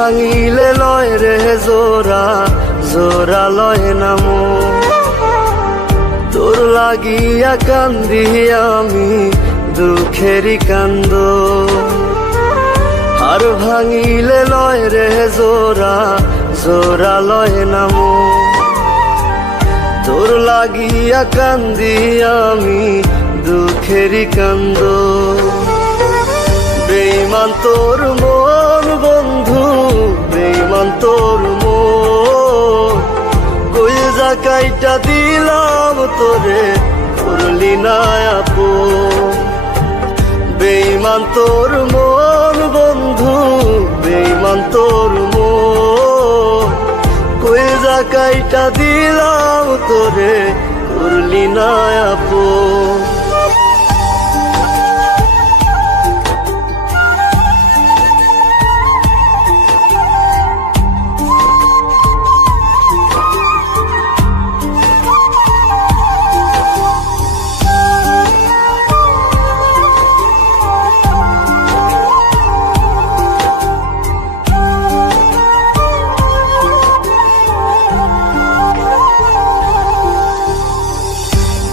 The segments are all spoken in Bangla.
ভাঙিলে লয় রে জোড়া, জোড়া লয় না মন। তোর লাগিয়া কান্দি আমি দুঃখেরই কান্দ। আর ভাঙিলে লয় রে জোড়া, জোড়া লয় না মন। তোর লাগিয়া কান্দি আমি দুঃখেরই কান্দ। বেঈমান তোর মন বন্ধু, বেঈমান তোর মন। কইজা কাইটা দিলাম তোরে, করলি না আপন। বেঈমান তোর মন বন্ধু, বেঈমান তোর মন। কইজা কাইটা দিলাম তোরে, করলি না আপন।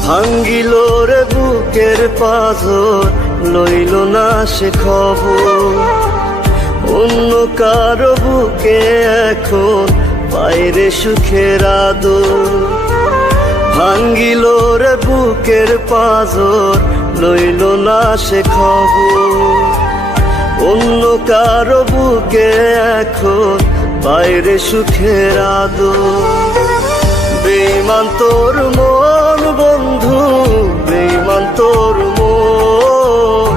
ভাঙ্গিল রে বুকের পাথর, লইল না সে খবর। অন্য কারো বুকে এখন বাইরে সুখের আদর। ভাঙ্গিল রে বুকের পাথর, লইল না সে খবর। অন্য কারো বুকে এখন বাইরে সুখের আদর। বেঈমান তোর মন বন্ধু, বেঈমান তোর মন।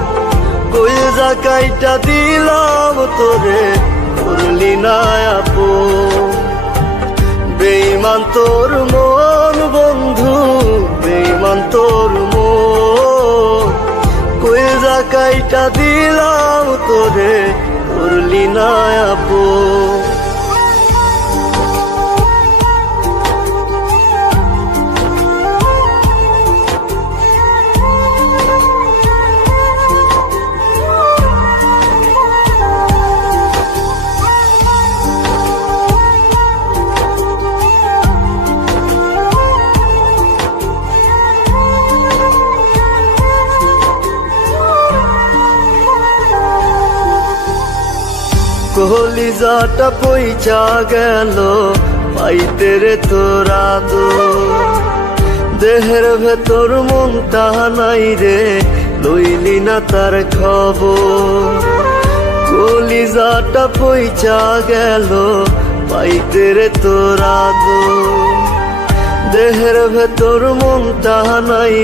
কইজা কাইটা দিলাম তোরে, করলি না আপন। বেঈমান তোর মন বন্ধু, বেঈমান তোর মন। কইজা কাইটা দিলাম তোরে, করলি না আপন। কলিজাটা পইচা গেল পাইতে রে তোরা দো। দেহের ভেতর মনটা নাই রে, লইলি না তার খবর। কলিজাটা পইচা গেল পাইতে রে তোরা দো। দেহের ভেতর মনটা নাই।